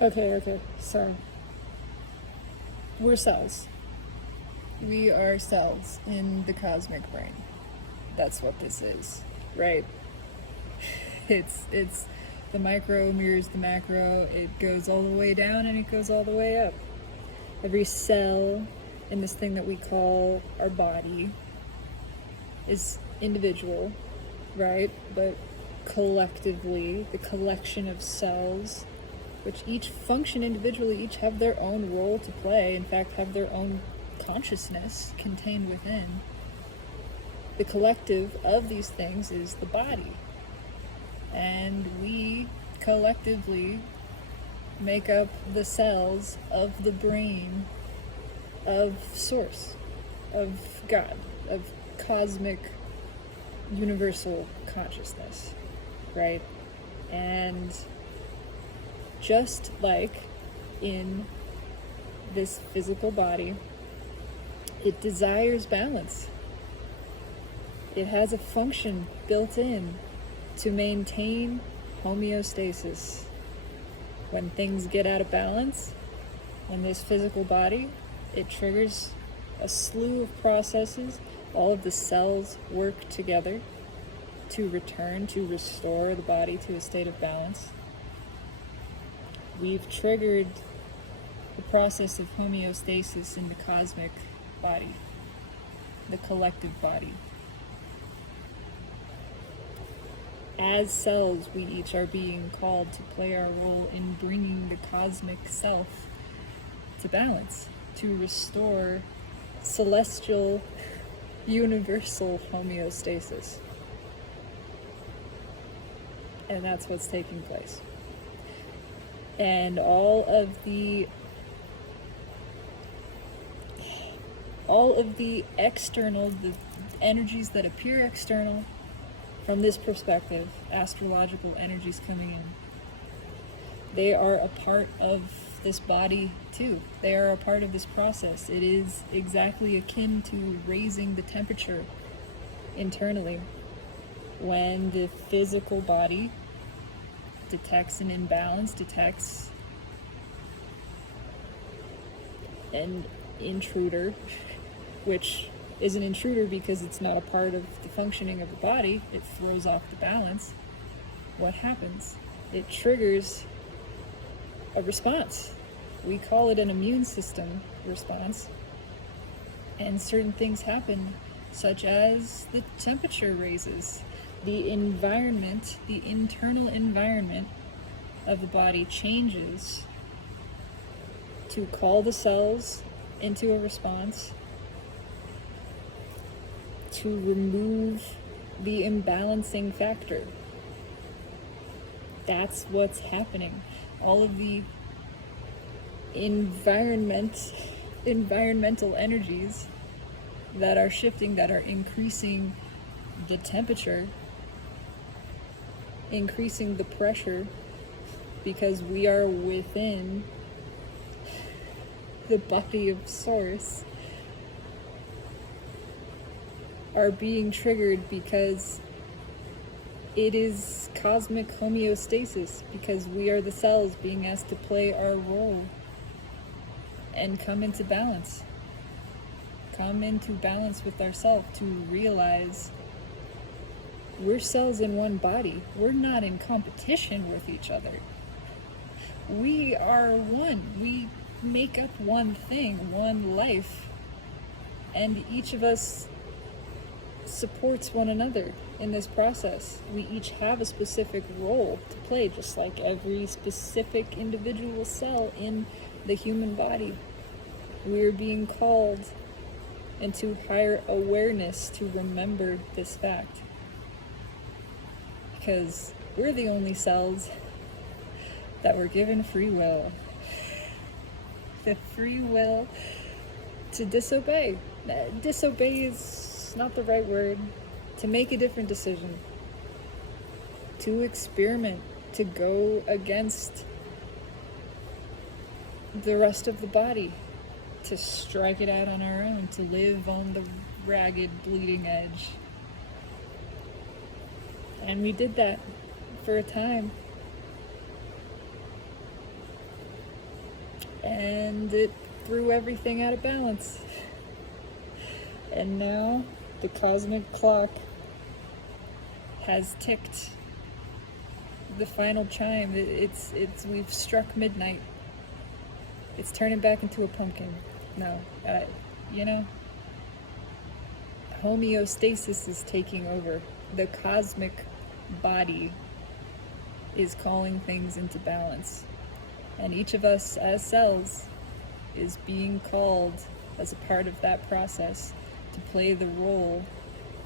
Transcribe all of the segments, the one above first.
Okay. So, we're cells. We are cells in the cosmic brain. That's what this is, right? It's the micro mirrors the macro. It goes all the way down and it goes all the way up. Every cell in this thing that we call our body is individual, right? But collectively, the collection of cells, which each function individually, each have their own role to play, in fact, have their own consciousness contained within. The collective of these things is the body. And we collectively make up the cells of the brain of Source, of God, of cosmic universal consciousness, right? And just like in this physical body, it desires balance. It has a function built in to maintain homeostasis. When things get out of balance in this physical body, it triggers a slew of processes. All of the cells work together to restore the body to a state of balance. We've triggered the process of homeostasis in the cosmic body, the collective body. As cells, we each are being called to play our role in bringing the cosmic self to balance, to restore celestial, universal homeostasis. And that's what's taking place. And all of the external, the energies that appear external, from this perspective, astrological energies coming in, they are a part of this body too. They are a part of this process. It is exactly akin to raising the temperature internally. When the physical body detects an imbalance, detects an intruder, which is an intruder because it's not a part of the functioning of the body, it throws off the balance. What happens? It triggers a response. We call it an immune system response. And certain things happen, such as the temperature raises. The environment, the internal environment of the body changes to call the cells into a response, to remove the imbalancing factor. That's what's happening. All of the environmental energies that are shifting, that are increasing the temperature, increasing the pressure, because we are within the body of Source, are being triggered because it is cosmic homeostasis, because we are the cells being asked to play our role and come into balance with ourselves, to realize we're cells in one body. We're not in competition with each other. We are one. We make up one thing, one life, and each of us supports one another in this process. We each have a specific role to play, just like every specific individual cell in the human body. We're being called into higher awareness to remember this fact, because we're the only cells that were given free will. The free will to disobey. Disobey is not the right word. To make a different decision. To experiment. To go against the rest of the body. To strike it out on our own. To live on the ragged, bleeding edge. And we did that for a time. and it threw everything out of balance. And now the cosmic clock has ticked the final chime. We've struck midnight. It's turning back into a pumpkin. No, homeostasis is taking over. The cosmic body is calling things into balance. And each of us as cells is being called as a part of that process to play the role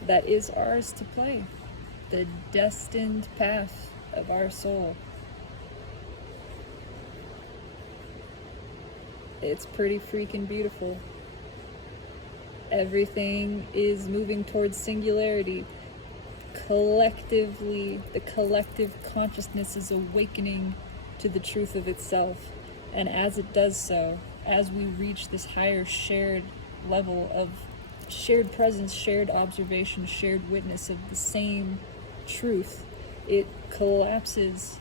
that is ours to play, the destined path of our soul. It's pretty freaking beautiful. Everything is moving towards singularity. Collectively, the collective consciousness is awakening to the truth of itself. And as it does so, as we reach this higher shared level of shared presence, shared observation, shared witness of the same truth, it collapses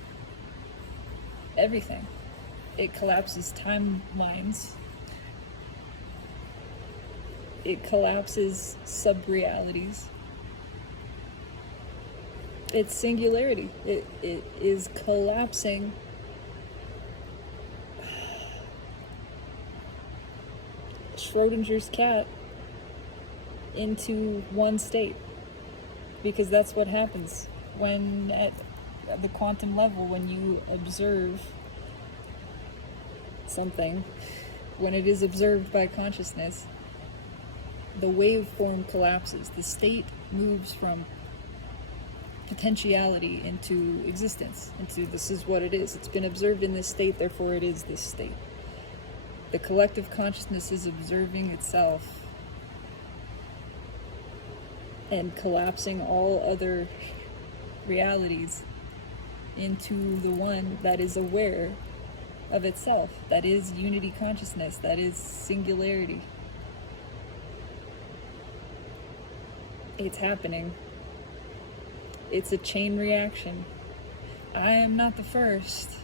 everything. It collapses timelines. It collapses sub-realities. It's singularity. It is collapsing Schrodinger's cat into one state, because that's what happens when at the quantum level, when you observe something, when it is observed by consciousness, the waveform collapses. The state moves from potentiality into existence, into this is what it is. It's been observed in this state, therefore it is this state. The collective consciousness is observing itself and collapsing all other realities into the one that is aware of itself, that is unity consciousness, that is singularity. It's happening. It's a chain reaction. I am not the first,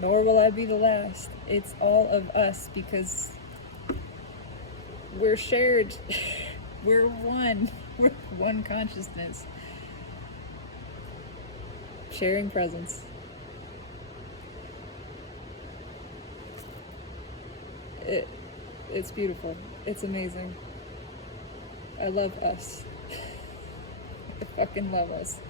nor will I be the last. It's all of us, because we're shared. We're one. We're one consciousness. Sharing presence. It's beautiful. It's amazing. I love us. I fucking love us.